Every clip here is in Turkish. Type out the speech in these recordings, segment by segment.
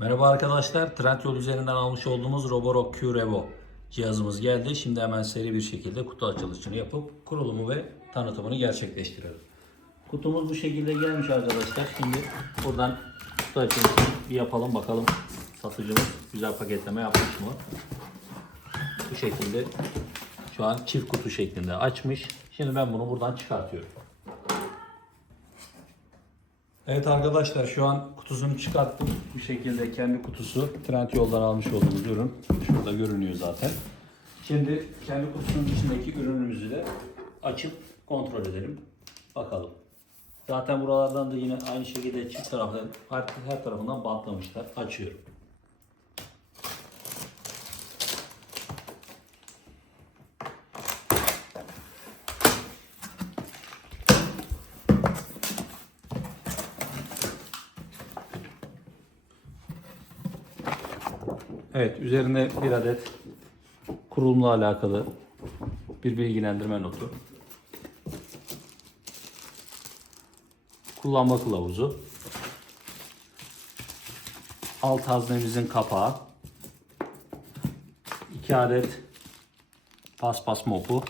Merhaba arkadaşlar. Trendyol üzerinden almış olduğumuz Roborock Q Revo cihazımız geldi. Şimdi hemen seri bir şekilde kutu açılışını yapıp kurulumu ve tanıtımını gerçekleştirelim. Kutumuz bu şekilde gelmiş arkadaşlar. Şimdi buradan kutu açılışını bir yapalım bakalım satıcımız güzel paketleme yapmış mı? Bu şekilde şu an çift kutu şeklinde açmış. Şimdi ben bunu buradan çıkartıyorum. Evet arkadaşlar şu an kutusunu çıkarttım. Bu şekilde kendi kutusu Trendyol'dan almış olduğumuz ürün. Şurada görünüyor zaten. Şimdi kendi kutusunun içindeki ürünümüzü de açıp kontrol edelim. Bakalım. Zaten buralardan da yine aynı şekilde çift taraftan her, her tarafından bantlamışlar. Açıyorum. Evet, üzerinde bir adet kurulumla alakalı bir bilgilendirme notu. Kullanma kılavuzu. Alt haznemizin kapağı. 2 adet paspas mopu.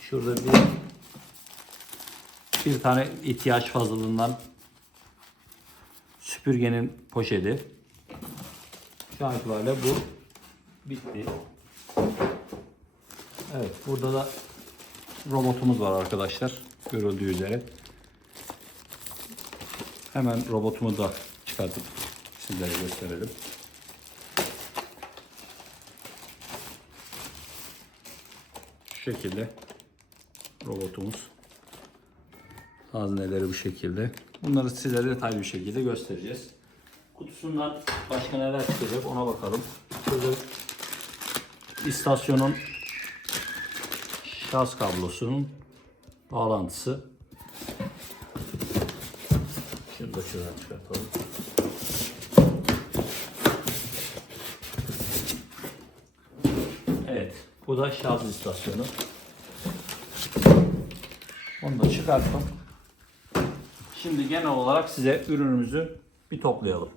Şurada bir bir tane ihtiyaç fazlalığından süpürgenin poşeti. Şu an itibariyle bu bitti. Evet burada da robotumuz var arkadaşlar. Görüldüğü üzere. Hemen robotumu da çıkartıp sizlere gösterelim. Şu şekilde robotumuz. Hazneleri bu şekilde. Bunları size detaylı bir şekilde göstereceğiz. Kutusundan başka neler çıkacak ona bakalım. Şurada istasyonun şarj kablosunun bağlantısı. Şunu da şuradan çıkartalım. Evet, bu da şarj istasyonu. Onu da çıkarttım. Şimdi genel olarak size ürünümüzü bir toplayalım.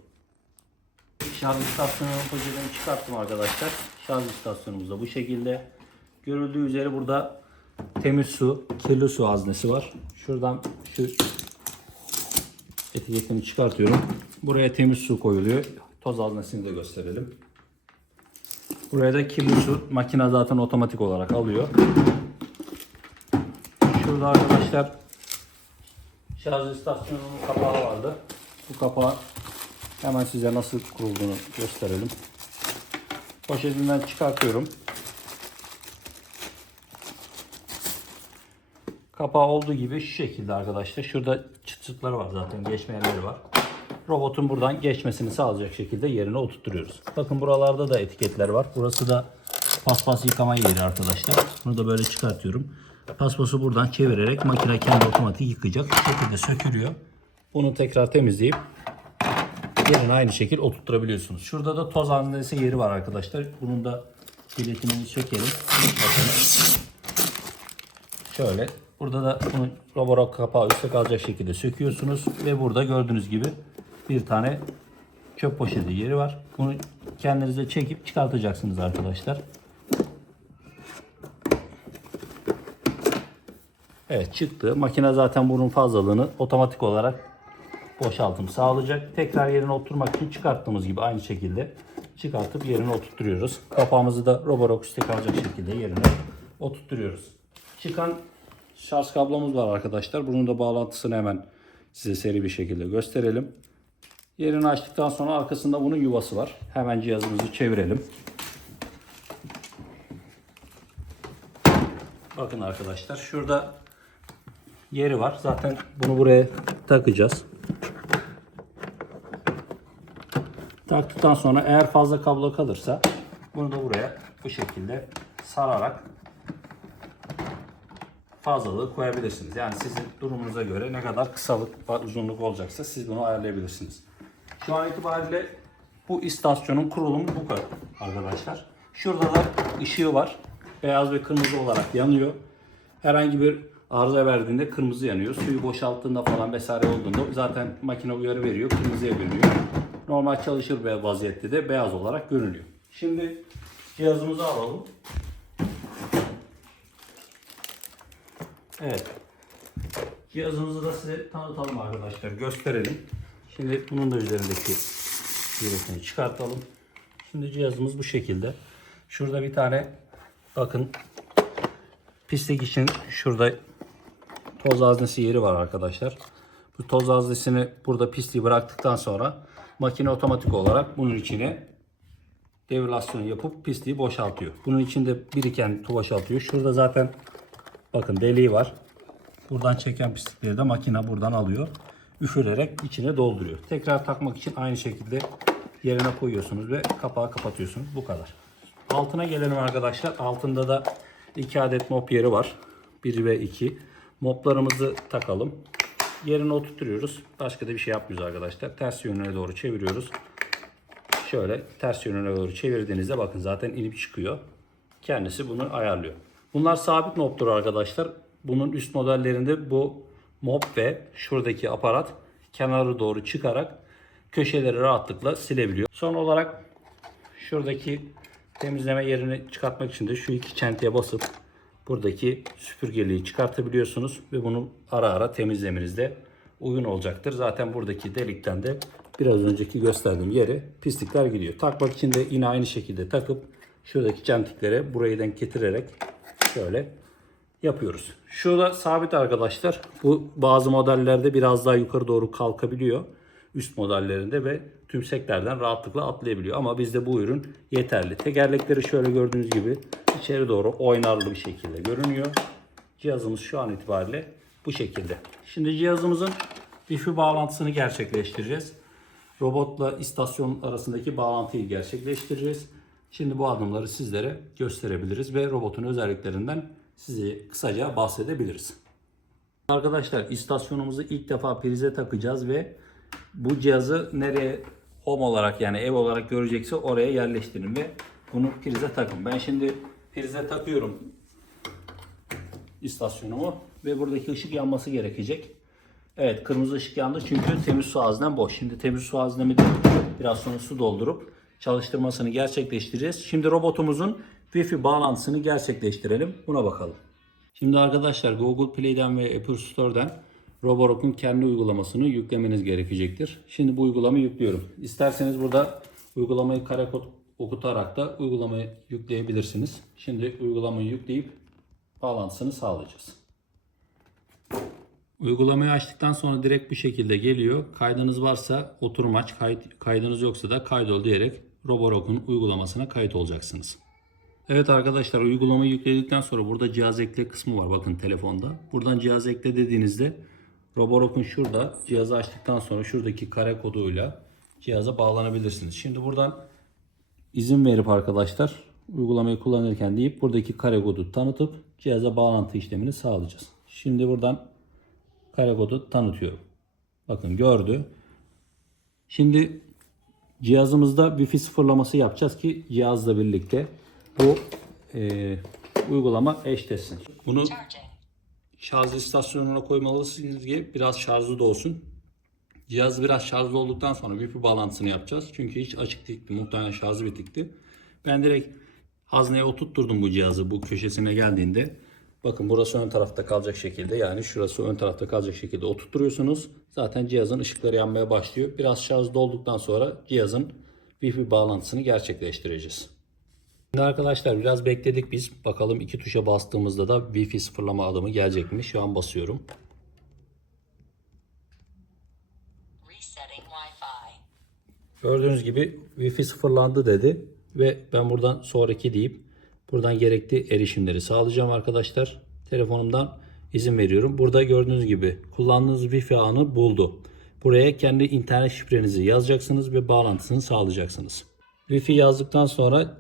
Şarj istasyonunun poşetini çıkarttım arkadaşlar. Şarj istasyonumuz da bu şekilde. Görüldüğü üzere burada temiz su, kirli su haznesi var. Şuradan şu etiketini çıkartıyorum. Buraya temiz su koyuluyor. Toz haznesini de gösterelim. Buraya da kirli su. Makine zaten otomatik olarak alıyor. Şurada arkadaşlar şarj istasyonunun kapağı vardı. Bu kapağı hemen size nasıl kurulduğunu gösterelim. Poşetinden çıkartıyorum. Kapağı olduğu gibi şu şekilde arkadaşlar. Şurada çıt çıtları var zaten. Geçme yerleri var. Robotun buradan geçmesini sağlayacak şekilde yerine oturtuyoruz. Bakın buralarda da etiketler var. Burası da paspas yıkama yeri arkadaşlar. Bunu da böyle çıkartıyorum. Paspası buradan çevirerek makine kendi otomatik yıkayacak. Bu şekilde sökülüyor. Bunu tekrar temizleyip yerine aynı şekil oturtturabiliyorsunuz. Şurada da toz haznesi yeri var arkadaşlar. Bunun da biletini sökelim. Bakın. Şöyle. Burada da bunu Roborock kapağı üstte kalacak şekilde söküyorsunuz. Ve burada gördüğünüz gibi bir tane çöp poşeti yeri var. Bunu kendinize çekip çıkartacaksınız arkadaşlar. Evet çıktı. Makine zaten bunun fazlalığını otomatik olarak boşaltım sağlayacak. Tekrar yerine oturmak için çıkarttığımız gibi aynı şekilde çıkartıp yerine oturtturuyoruz. Kapağımızı da Roborock üstte kalacak şekilde yerine oturtturuyoruz. Çıkan şarj kablomuz var arkadaşlar. Bunun da bağlantısını hemen size seri bir şekilde gösterelim. Yerini açtıktan sonra arkasında bunun yuvası var. Hemen cihazımızı çevirelim. Bakın arkadaşlar şurada yeri var. Zaten bunu buraya takacağız. Taktıktan sonra eğer fazla kablo kalırsa bunu da buraya bu şekilde sararak fazlalığı koyabilirsiniz. Yani sizin durumunuza göre ne kadar kısalık uzunluk olacaksa siz bunu ayarlayabilirsiniz. Şu an itibariyle bu istasyonun kurulumu bu kadar arkadaşlar. Şurada da ışığı var. Beyaz ve kırmızı olarak yanıyor. Herhangi bir arıza verdiğinde kırmızı yanıyor. Suyu boşalttığında falan vesaire olduğunda zaten makine uyarı veriyor. Kırmızıya dönüyor. Normal çalışır bir vaziyette de beyaz olarak görünüyor. Şimdi cihazımızı alalım. Evet. Cihazımızı da size tanıtalım arkadaşlar. Gösterelim. Şimdi bunun da üzerindeki yüresini çıkartalım. Şimdi cihazımız bu şekilde. Şurada bir tane bakın pislik için şurada toz haznesi yeri var arkadaşlar. Bu toz haznesini burada pisliği bıraktıktan sonra makine otomatik olarak bunun içine devilasyon yapıp pisliği boşaltıyor. Bunun içinde biriken su boşaltıyor. Şurada zaten bakın deliği var. Buradan çeken pislikleri de makine buradan alıyor. Üfürerek içine dolduruyor. Tekrar takmak için aynı şekilde yerine koyuyorsunuz ve kapağı kapatıyorsunuz. Bu kadar. Altına gelelim arkadaşlar. Altında da iki adet mop yeri var. 1 ve 2. Moplarımızı takalım. Yerine oturtuyoruz. Başka da bir şey yapmıyoruz arkadaşlar. Ters yönüne doğru çeviriyoruz. Şöyle ters yönüne doğru çevirdiğinizde bakın zaten inip çıkıyor. Kendisi bunu ayarlıyor. Bunlar sabit moptur arkadaşlar. Bunun üst modellerinde bu mop ve şuradaki aparat kenarı doğru çıkarak köşeleri rahatlıkla silebiliyor. Son olarak şuradaki temizleme yerini çıkartmak için de şu iki çentiye basıp buradaki süpürgeliği çıkartabiliyorsunuz ve bunu ara ara temizlemenizde uygun olacaktır. Zaten buradaki delikten de biraz önceki gösterdiğim yere pislikler gidiyor. Takmak için de yine aynı şekilde takıp şuradaki çentiklere burayı denk getirerek şöyle yapıyoruz. Şurada sabit arkadaşlar. Bu bazı modellerde biraz daha yukarı doğru kalkabiliyor. Üst modellerinde ve tümseklerden rahatlıkla atlayabiliyor. Ama bizde bu ürün yeterli. Tekerlekleri şöyle gördüğünüz gibi içeri doğru oynarlı bir şekilde görünüyor. Cihazımız şu an itibariyle bu şekilde. Şimdi cihazımızın Wi-Fi bağlantısını gerçekleştireceğiz. Robotla istasyon arasındaki bağlantıyı gerçekleştireceğiz. Şimdi bu adımları sizlere gösterebiliriz ve robotun özelliklerinden size kısaca bahsedebiliriz. Arkadaşlar istasyonumuzu ilk defa prize takacağız ve bu cihazı nereye home olarak yani ev olarak görecekse oraya yerleştirin ve bunu prize takın. Ben şimdi prize takıyorum istasyonumu ve buradaki ışık yanması gerekecek. Evet kırmızı ışık yandı çünkü temiz su haznem boş. Şimdi temiz su haznemi de biraz sonra su doldurup çalıştırmasını gerçekleştireceğiz. Şimdi robotumuzun Wi-Fi bağlantısını gerçekleştirelim. Buna bakalım. Şimdi arkadaşlar Google Play'den ve Apple Store'dan Roborock'un kendi uygulamasını yüklemeniz gerekecektir. Şimdi bu uygulamayı yüklüyorum. İsterseniz burada uygulamayı kare kod okutarak da uygulamayı yükleyebilirsiniz. Şimdi uygulamayı yükleyip bağlantısını sağlayacağız. Uygulamayı açtıktan sonra direkt bu şekilde geliyor. Kaydınız varsa oturum aç, kayıt, kaydınız yoksa da kaydol diyerek Roborock'un uygulamasına kayıt olacaksınız. Evet arkadaşlar uygulamayı yükledikten sonra burada cihaz ekle kısmı var bakın telefonda. Buradan cihaz ekle dediğinizde Roborock'un şurada cihazı açtıktan sonra şuradaki kare koduyla cihaza bağlanabilirsiniz. Şimdi buradan izin verip arkadaşlar uygulamayı kullanırken deyip buradaki kare kodu tanıtıp cihaza bağlantı işlemini sağlayacağız. Şimdi buradan kare kodu tanıtıyorum. Bakın gördü. Şimdi cihazımızda Wi-Fi sıfırlaması yapacağız ki cihazla birlikte bu e, uygulama eşleşsin. Bunu şarj istasyonuna koymalısınız ki biraz şarjlı da olsun. Cihaz biraz şarjlı olduktan sonra Wi-Fi bağlantısını yapacağız. Çünkü hiç açık değildi. Muhtemelen şarjı bitikti. Ben direkt hazneye oturtturdum bu cihazı bu köşesine geldiğinde. Bakın burası ön tarafta kalacak şekilde yani şurası ön tarafta kalacak şekilde oturtuyorsunuz. Zaten cihazın ışıkları yanmaya başlıyor. Biraz şarj dolduktan sonra cihazın Wi-Fi bağlantısını gerçekleştireceğiz. Şimdi arkadaşlar biraz bekledik biz. Bakalım iki tuşa bastığımızda da Wi-Fi sıfırlama adımı gelecek mi? Şu an basıyorum. Gördüğünüz gibi Wi-Fi sıfırlandı dedi ve ben buradan sonraki deyip buradan gerekli erişimleri sağlayacağım arkadaşlar. Telefonumdan izin veriyorum. Burada gördüğünüz gibi kullandığınız Wi-Fi ağını buldu. Buraya kendi internet şifrenizi yazacaksınız ve bağlantısını sağlayacaksınız. Wi-Fi yazdıktan sonra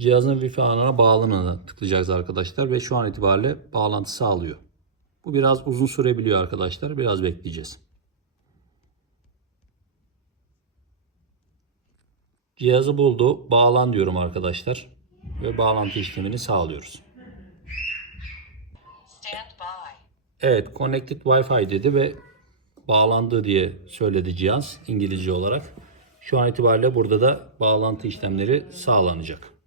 cihazın Wi-Fi ağına bağlanana tıklayacağız arkadaşlar ve şu an itibariyle bağlantı sağlıyor. Bu biraz uzun sürebiliyor arkadaşlar. Biraz bekleyeceğiz. Cihazı buldu. Bağlan diyorum arkadaşlar. Ve bağlantı işlemini sağlıyoruz. Evet Connected Wi-Fi dedi ve bağlandı diye söyledi cihaz İngilizce olarak. Şu an itibariyle burada da bağlantı işlemleri sağlanacak.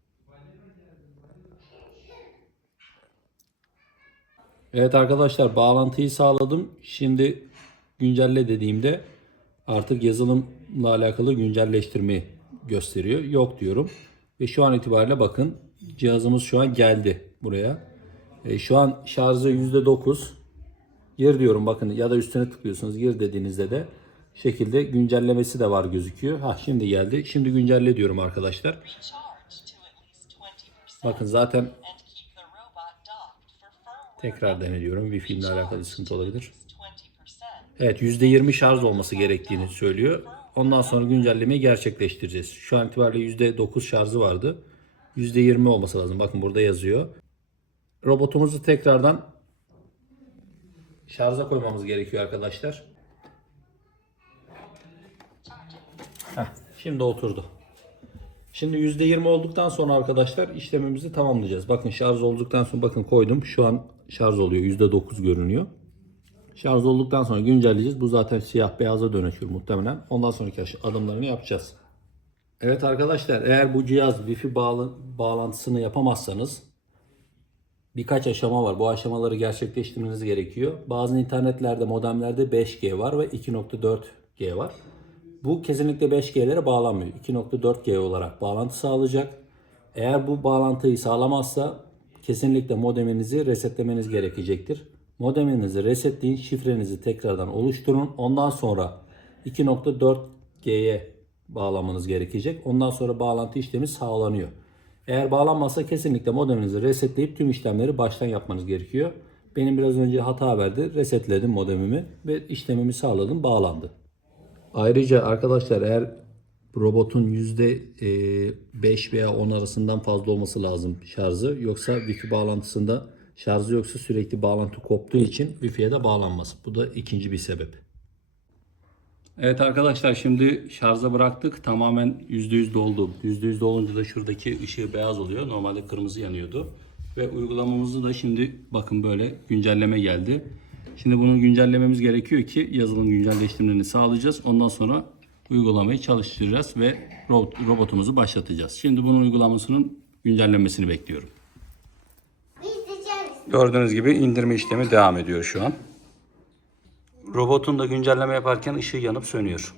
Evet arkadaşlar bağlantıyı sağladım. Şimdi güncelle dediğimde artık yazılımla alakalı güncelleştirmeyi gösteriyor. Yok diyorum. Ve şu an itibariyle bakın cihazımız şu an geldi buraya. E, şu an şarjı %9. Gir diyorum bakın ya da üstüne tıklıyorsunuz gir dediğinizde de şekilde güncellemesi de var gözüküyor. Ha şimdi geldi. Şimdi güncelle diyorum arkadaşlar. Recharge to at least 20% Bakın zaten tekrar denediyorum. Wi-Fi ile alakalı sıkıntı olabilir. least 20%. Evet %20 şarj olması gerektiğini söylüyor. Ondan sonra güncellemeyi gerçekleştireceğiz. Şu an itibariyle %9 şarjı vardı. %20 olması lazım. Bakın burada yazıyor. Robotumuzu tekrardan şarja koymamız gerekiyor arkadaşlar. Heh, şimdi oturdu. Şimdi %20 olduktan sonra arkadaşlar işlemimizi tamamlayacağız. Bakın şarj olduktan sonra bakın koydum. Şu an şarj oluyor. %9 görünüyor. Şarj olduktan sonra güncelleyeceğiz. Bu zaten siyah beyaza dönüşür muhtemelen. Ondan sonraki adımlarını yapacağız. Evet arkadaşlar eğer bu cihaz Wi-Fi bağlı, bağlantısını yapamazsanız birkaç aşama var. Bu aşamaları gerçekleştirmeniz gerekiyor. Bazı internetlerde modemlerde 5G var ve 2.4G var. Bu kesinlikle 5G'lere bağlanmıyor. 2.4G olarak bağlantı sağlayacak. Eğer bu bağlantıyı sağlamazsa kesinlikle modeminizi resetlemeniz gerekecektir. Modeminizi resetleyin, şifrenizi tekrardan oluşturun. Ondan sonra 2.4G'ye bağlamanız gerekecek. Ondan sonra bağlantı işlemi sağlanıyor. Eğer bağlanmazsa kesinlikle modeminizi resetleyip tüm işlemleri baştan yapmanız gerekiyor. Benim biraz önce hata verdi. Resetledim modemimi ve işlemimi sağladım. Bağlandı. Ayrıca arkadaşlar eğer robotun %5 veya 10 arasından fazla olması lazım şarjı. Yoksa Wi-Fi bağlantısında şarjı yoksa sürekli bağlantı koptuğu için Wi-Fi'ye de bağlanmaz. Bu da ikinci bir sebep. Evet arkadaşlar şimdi şarja bıraktık. Tamamen %100 doldu. %100 dolunca da şuradaki ışığı beyaz oluyor. Normalde kırmızı yanıyordu. Ve uygulamamızı da şimdi bakın böyle güncelleme geldi. Şimdi bunu güncellememiz gerekiyor ki yazılım güncelleştirmelerini sağlayacağız. Ondan sonra uygulamayı çalıştıracağız ve robot- robotumuzu başlatacağız. Şimdi bunun uygulamasının güncellenmesini bekliyorum. Gördüğünüz gibi indirme işlemi devam ediyor şu an. Robotun da güncelleme yaparken ışığı yanıp sönüyor.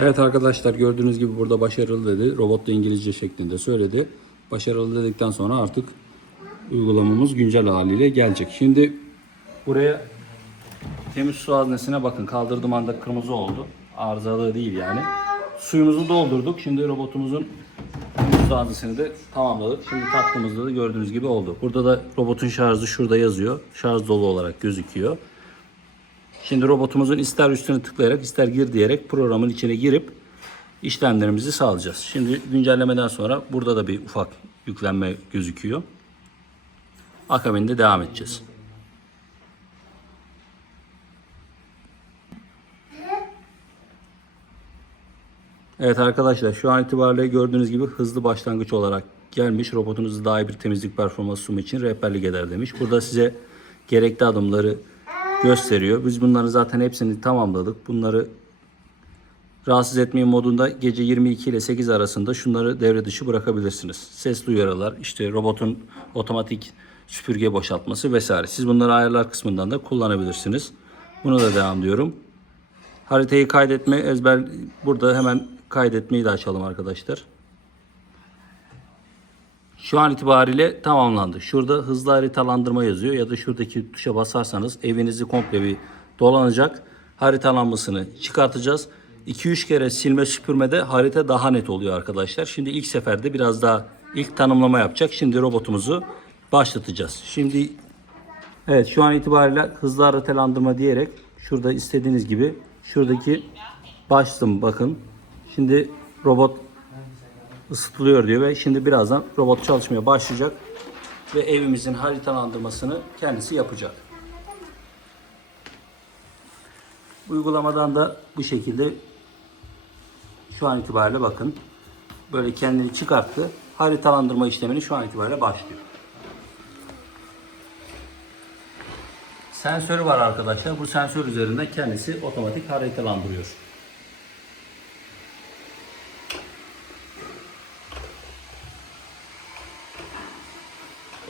Evet arkadaşlar gördüğünüz gibi burada başarılı dedi. Robot da İngilizce şeklinde söyledi. Başarılı dedikten sonra artık uygulamamız güncel haliyle gelecek. Şimdi buraya temiz su haznesine bakın. Kaldırdığım anda kırmızı oldu. Arızalı değil yani. Suyumuzu doldurduk. Şimdi robotumuzun su haznesini de tamamladık. Şimdi taktığımızda da gördüğünüz gibi oldu. Burada da robotun şarjı şurada yazıyor. Şarj dolu olarak gözüküyor. Şimdi robotumuzun ister üstüne tıklayarak ister gir diyerek programın içine girip işlemlerimizi sağlayacağız. Şimdi güncellemeden sonra burada da bir ufak yüklenme gözüküyor. Akabinde devam edeceğiz. Evet arkadaşlar şu an itibariyle gördüğünüz gibi hızlı başlangıç olarak gelmiş. Robotunuzu daha iyi bir temizlik performansı sunmak için rehberlik eder demiş. Burada size gerekli adımları gösteriyor. Biz bunların zaten hepsini tamamladık. Bunları rahatsız etmeyin modunda gece 22 ile 8 arasında şunları devre dışı bırakabilirsiniz. Sesli uyarılar, işte robotun otomatik süpürge boşaltması vesaire. Siz bunları ayarlar kısmından da kullanabilirsiniz. Bunu da devam diyorum. Haritayı kaydetme ezber burada hemen kaydetmeyi de açalım arkadaşlar. Şu an itibariyle tamamlandı. Şurada hızlı haritalandırma yazıyor ya da şuradaki tuşa basarsanız evinizi komple bir dolanacak. Haritalanmasını çıkartacağız. 2-3 kere silme süpürmede harita daha net oluyor arkadaşlar. Şimdi ilk seferde biraz daha ilk tanımlama yapacak. Şimdi robotumuzu başlatacağız. Şimdi evet şu an itibariyle hızlı haritalandırma diyerek şurada istediğiniz gibi şuradaki başladım bakın. Şimdi robot ısıtılıyor diyor ve şimdi birazdan robot çalışmaya başlayacak ve evimizin haritalandırmasını kendisi yapacak. Uygulamadan da bu şekilde şu an itibariyle bakın böyle kendini çıkarttı. Haritalandırma işlemini şu an itibariyle başlıyor. Sensörü var arkadaşlar. Bu sensör üzerinden kendisi otomatik haritalandırıyor.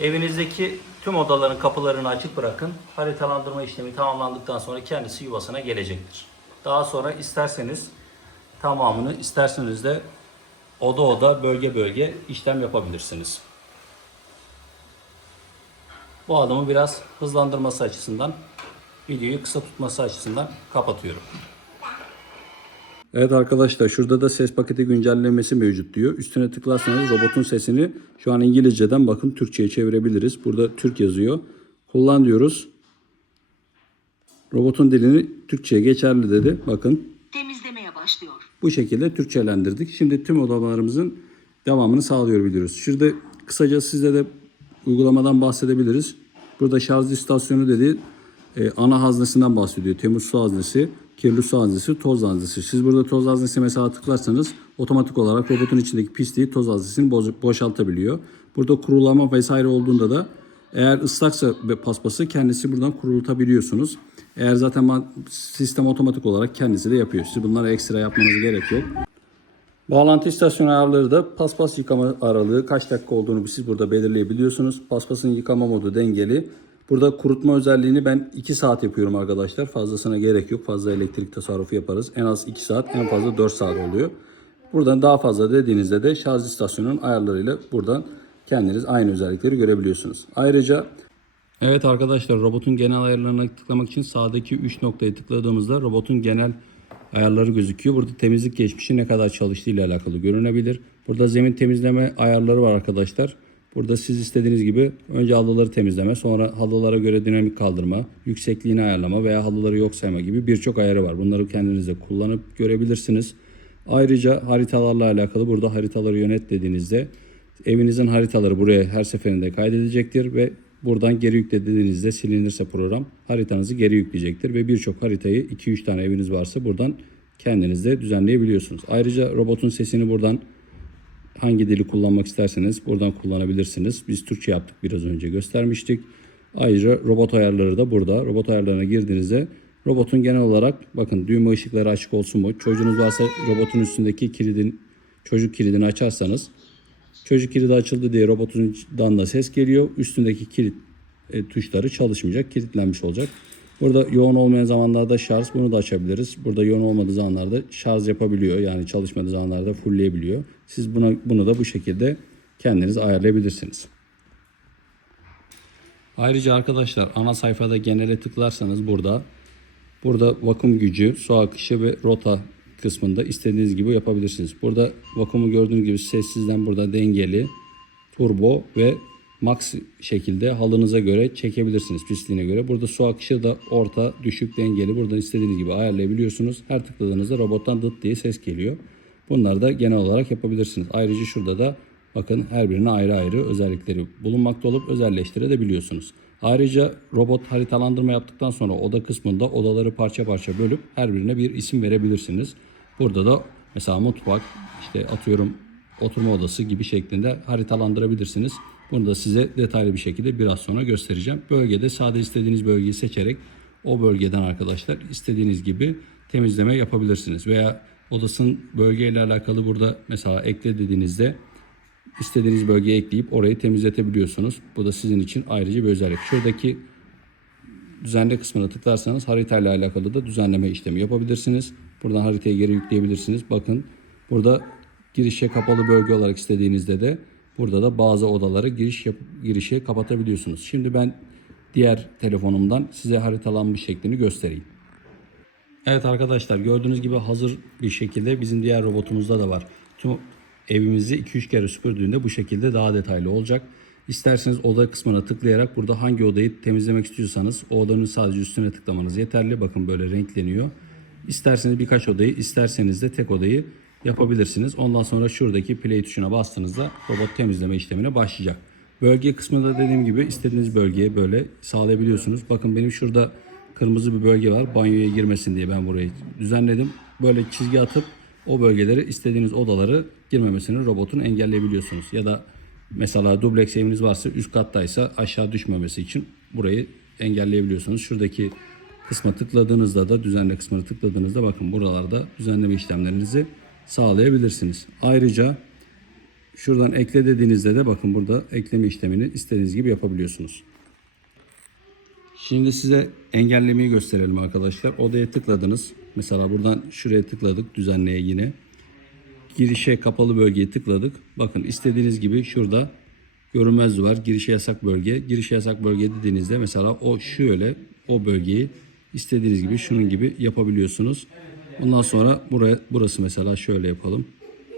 Evinizdeki tüm odaların kapılarını açık bırakın. Haritalandırma işlemi tamamlandıktan sonra kendisi yuvasına gelecektir. Daha sonra isterseniz tamamını, isterseniz de oda oda, bölge bölge işlem yapabilirsiniz. Bu adımı biraz hızlandırması açısından, videoyu kısa tutması açısından kapatıyorum. Evet arkadaşlar şurada da ses paketi güncellemesi mevcut diyor. Üstüne tıklarsanız robotun sesini şu an İngilizceden bakın Türkçe'ye çevirebiliriz. Burada Türk yazıyor. Kullan diyoruz. Robotun dilini Türkçe'ye geçerli dedi. Bakın temizlemeye başlıyor. bu şekilde Türkçelendirdik. Şimdi tüm odalarımızın devamını sağlıyor biliyoruz. Şurada kısaca size de uygulamadan bahsedebiliriz. Burada şarj istasyonu dedi. e, ana haznesinden bahsediyor. Temiz su haznesi, kirli su haznesi, toz haznesi. Siz burada toz haznesi mesela tıklarsanız otomatik olarak robotun içindeki pisliği toz haznesini boşaltabiliyor. Burada kurulama vesaire olduğunda da eğer ıslaksa paspası kendisi buradan kurultabiliyorsunuz. Eğer zaten sistem otomatik olarak kendisi de yapıyor. Siz bunlara ekstra yapmanız gerek yok. Bağlantı istasyonu ayarları da paspas yıkama aralığı kaç dakika olduğunu siz burada belirleyebiliyorsunuz. Paspasın yıkama modu dengeli. Burada kurutma özelliğini ben 2 saat yapıyorum arkadaşlar. Fazlasına gerek yok. Fazla elektrik tasarrufu yaparız. En az 2 saat, en fazla 4 saat oluyor. Buradan daha fazla dediğinizde de şarj istasyonunun ayarlarıyla buradan kendiniz aynı özellikleri görebiliyorsunuz. Ayrıca Evet arkadaşlar robotun genel ayarlarına tıklamak için sağdaki 3 noktaya tıkladığımızda robotun genel ayarları gözüküyor. Burada temizlik geçmişi ne kadar çalıştığı ile alakalı görünebilir. Burada zemin temizleme ayarları var arkadaşlar. Burada siz istediğiniz gibi önce halıları temizleme, sonra halılara göre dinamik kaldırma, yüksekliğini ayarlama veya halıları yok sayma gibi birçok ayarı var. Bunları kendiniz de kullanıp görebilirsiniz. Ayrıca haritalarla alakalı burada haritaları yönet dediğinizde evinizin haritaları buraya her seferinde kaydedecektir ve buradan geri yükle dediğinizde silinirse program haritanızı geri yükleyecektir ve birçok haritayı 2-3 tane eviniz varsa buradan kendiniz de düzenleyebiliyorsunuz. Ayrıca robotun sesini buradan hangi dili kullanmak isterseniz buradan kullanabilirsiniz. Biz Türkçe yaptık biraz önce göstermiştik. Ayrıca robot ayarları da burada. Robot ayarlarına girdiğinizde robotun genel olarak bakın düğme ışıkları açık olsun mu? Çocuğunuz varsa robotun üstündeki kilidin çocuk kilidini açarsanız çocuk kilidi açıldı diye robotundan da ses geliyor. Üstündeki kilit e, tuşları çalışmayacak, kilitlenmiş olacak. Burada yoğun olmayan zamanlarda şarj bunu da açabiliriz. Burada yoğun olmadığı zamanlarda şarj yapabiliyor. Yani çalışmadığı zamanlarda fullleyebiliyor. Siz buna, bunu da bu şekilde kendiniz ayarlayabilirsiniz. Ayrıca arkadaşlar ana sayfada genele tıklarsanız burada burada vakum gücü, su akışı ve rota kısmında istediğiniz gibi yapabilirsiniz. Burada vakumu gördüğünüz gibi sessizden burada dengeli, turbo ve max şekilde halınıza göre çekebilirsiniz pisliğine göre. Burada su akışı da orta, düşük, dengeli. Buradan istediğiniz gibi ayarlayabiliyorsunuz. Her tıkladığınızda robottan dıt diye ses geliyor. Bunları da genel olarak yapabilirsiniz. Ayrıca şurada da bakın her birine ayrı ayrı özellikleri bulunmakta olup özelleştirebiliyorsunuz. Ayrıca robot haritalandırma yaptıktan sonra oda kısmında odaları parça parça bölüp her birine bir isim verebilirsiniz. Burada da mesela mutfak, işte atıyorum oturma odası gibi şeklinde haritalandırabilirsiniz. Bunu da size detaylı bir şekilde biraz sonra göstereceğim. Bölgede sadece istediğiniz bölgeyi seçerek o bölgeden arkadaşlar istediğiniz gibi temizleme yapabilirsiniz. Veya odasının bölgeyle alakalı burada mesela ekle dediğinizde istediğiniz bölgeye ekleyip orayı temizletebiliyorsunuz. Bu da sizin için ayrıca bir özellik. Şuradaki düzenle kısmına tıklarsanız haritayla alakalı da düzenleme işlemi yapabilirsiniz. Buradan haritayı geri yükleyebilirsiniz. Bakın burada girişe kapalı bölge olarak istediğinizde de burada da bazı odaları giriş yap, girişe kapatabiliyorsunuz. Şimdi ben diğer telefonumdan size haritalanmış şeklini göstereyim. Evet arkadaşlar gördüğünüz gibi hazır bir şekilde bizim diğer robotumuzda da var. Tüm evimizi 2-3 kere süpürdüğünde bu şekilde daha detaylı olacak. İsterseniz oda kısmına tıklayarak burada hangi odayı temizlemek istiyorsanız o odanın sadece üstüne tıklamanız yeterli. Bakın böyle renkleniyor. İsterseniz birkaç odayı, isterseniz de tek odayı yapabilirsiniz. Ondan sonra şuradaki play tuşuna bastığınızda robot temizleme işlemine başlayacak. Bölge kısmında dediğim gibi istediğiniz bölgeye böyle sağlayabiliyorsunuz. Bakın benim şurada kırmızı bir bölge var. Banyoya girmesin diye ben burayı düzenledim. Böyle çizgi atıp o bölgeleri istediğiniz odaları girmemesini robotun engelleyebiliyorsunuz. Ya da mesela dubleks eviniz varsa üst kattaysa aşağı düşmemesi için burayı engelleyebiliyorsunuz. Şuradaki kısma tıkladığınızda da düzenle kısmına tıkladığınızda bakın buralarda düzenleme işlemlerinizi sağlayabilirsiniz. Ayrıca şuradan ekle dediğinizde de bakın burada ekleme işlemini istediğiniz gibi yapabiliyorsunuz. Şimdi size engellemeyi gösterelim arkadaşlar. Odaya tıkladınız. Mesela buradan şuraya tıkladık düzenleye yine. Girişe kapalı bölgeye tıkladık. Bakın istediğiniz gibi şurada görünmez duvar, girişe yasak bölge. Girişe yasak bölge dediğinizde mesela o şöyle o bölgeyi istediğiniz gibi şunun gibi yapabiliyorsunuz. Ondan sonra buraya burası mesela şöyle yapalım.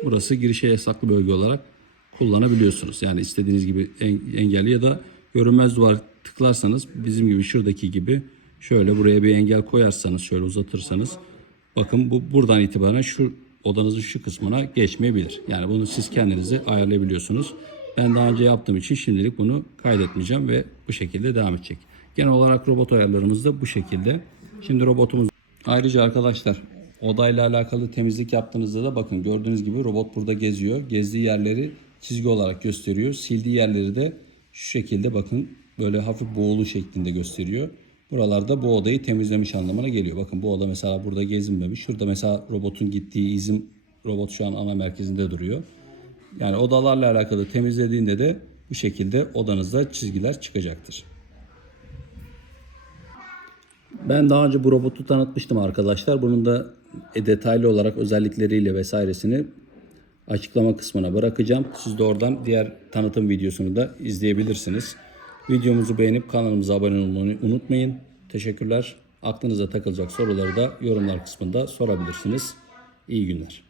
Burası girişe yasaklı bölge olarak kullanabiliyorsunuz. Yani istediğiniz gibi en- engelli ya da görünmez duvar tıklarsanız bizim gibi şuradaki gibi şöyle buraya bir engel koyarsanız şöyle uzatırsanız bakın bu buradan itibaren şu odanızın şu kısmına geçmeyebilir. Yani bunu siz kendinizi ayarlayabiliyorsunuz. Ben daha önce yaptığım için şimdilik bunu kaydetmeyeceğim ve bu şekilde devam edecek. Genel olarak robot ayarlarımız da bu şekilde. Şimdi robotumuz ayrıca arkadaşlar odayla alakalı temizlik yaptığınızda da bakın gördüğünüz gibi robot burada geziyor. Gezdiği yerleri çizgi olarak gösteriyor. Sildiği yerleri de şu şekilde bakın böyle hafif boğulu şeklinde gösteriyor. Buralarda bu odayı temizlemiş anlamına geliyor. Bakın bu oda mesela burada gezinmemiş. Şurada mesela robotun gittiği izim robot şu an ana merkezinde duruyor. Yani odalarla alakalı temizlediğinde de bu şekilde odanızda çizgiler çıkacaktır. Ben daha önce bu robotu tanıtmıştım arkadaşlar. Bunun da e, detaylı olarak özellikleriyle vesairesini açıklama kısmına bırakacağım. Siz de oradan diğer tanıtım videosunu da izleyebilirsiniz. Videomuzu beğenip kanalımıza abone olmayı unutmayın. Teşekkürler. Aklınıza takılacak soruları da yorumlar kısmında sorabilirsiniz. İyi günler.